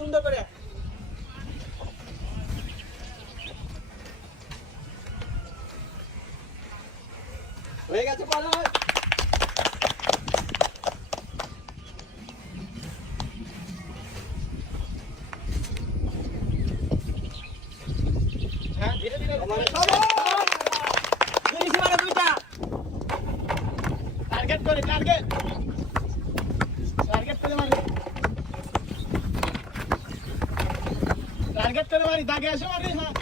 সুন্দর করে হয়ে গেছে হ্যাঁ ধীরে ধীরে দুইটা টার্গেট করে টার্গেট করে মারি টার্গেট করে মারি দাগে আসো মারি হ্যাঁ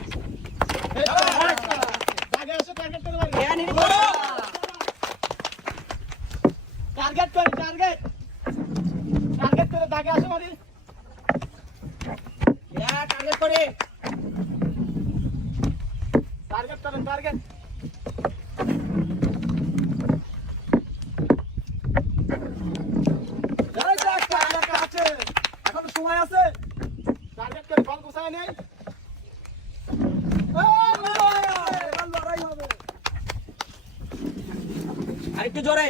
দাগে আসো টার্গেট করে মারি টার্গেট করে টার্গেট করে দাগে আসো মারি টার্গেট করে টার্গেট এখনো সময় আছে টার্গেট করে বল গোছায় নেই লড়াই হবে আরেকটু জোরে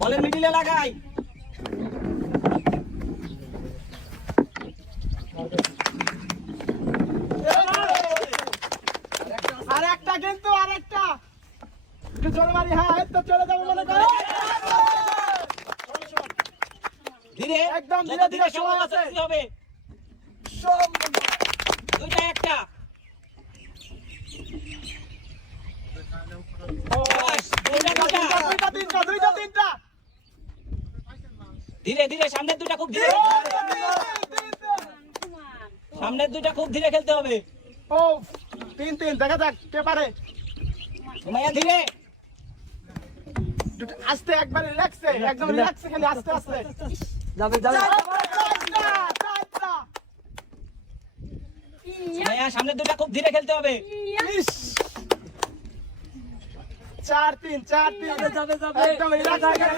বলের মিডিলে লাগাই আরেকটা কিন্তু আরেকটা একটু জোরে মারি হ্যাঁ তো চলে যাবো মনে করো ধীরে একদম ধীরে ধীরে সময় আছে হবে সব দুইটা একটা দুইটা তিনটা ধীরে ধীরে সামনের দুইটা খুব ধীরে সামনের দুইটা খুব ধীরে খেলতে হবে ও 3-3 দেখা যাক কে পারে মায়া ধীরে আস্তে একবার রিল্যাক্সে একদম রিল্যাক্সে খেলে আস্তে আস্তে যাবে মায়া সামনের দুইটা খুব ধীরে খেলতে হবে 4-3 যাবে একদম রিল্যাক্সে